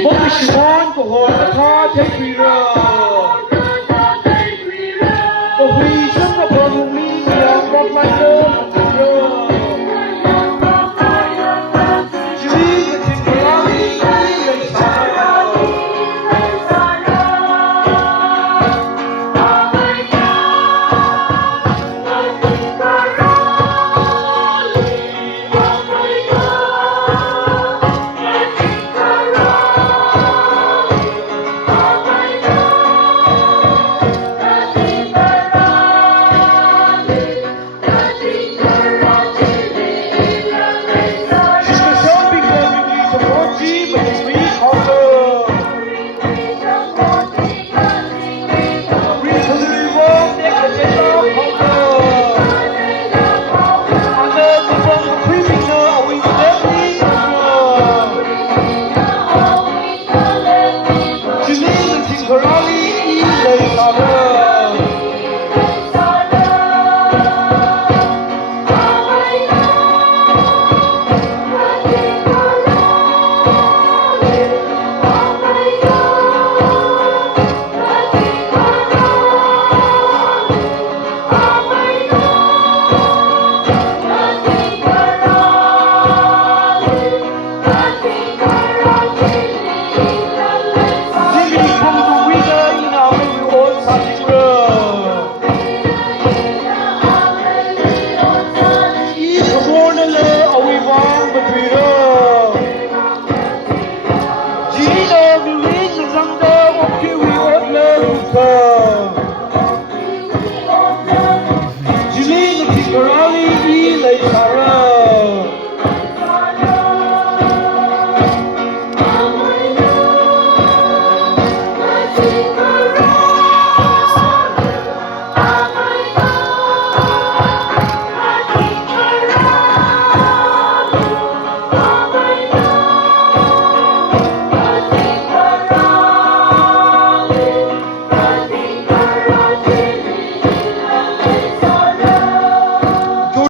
Một cái sự an của hồn đã tha thế quỷ rờ Và huy sức là bờ hùng ly miệng bọt mai đơn rờ Chỉ lý là tình của lá lý lời xa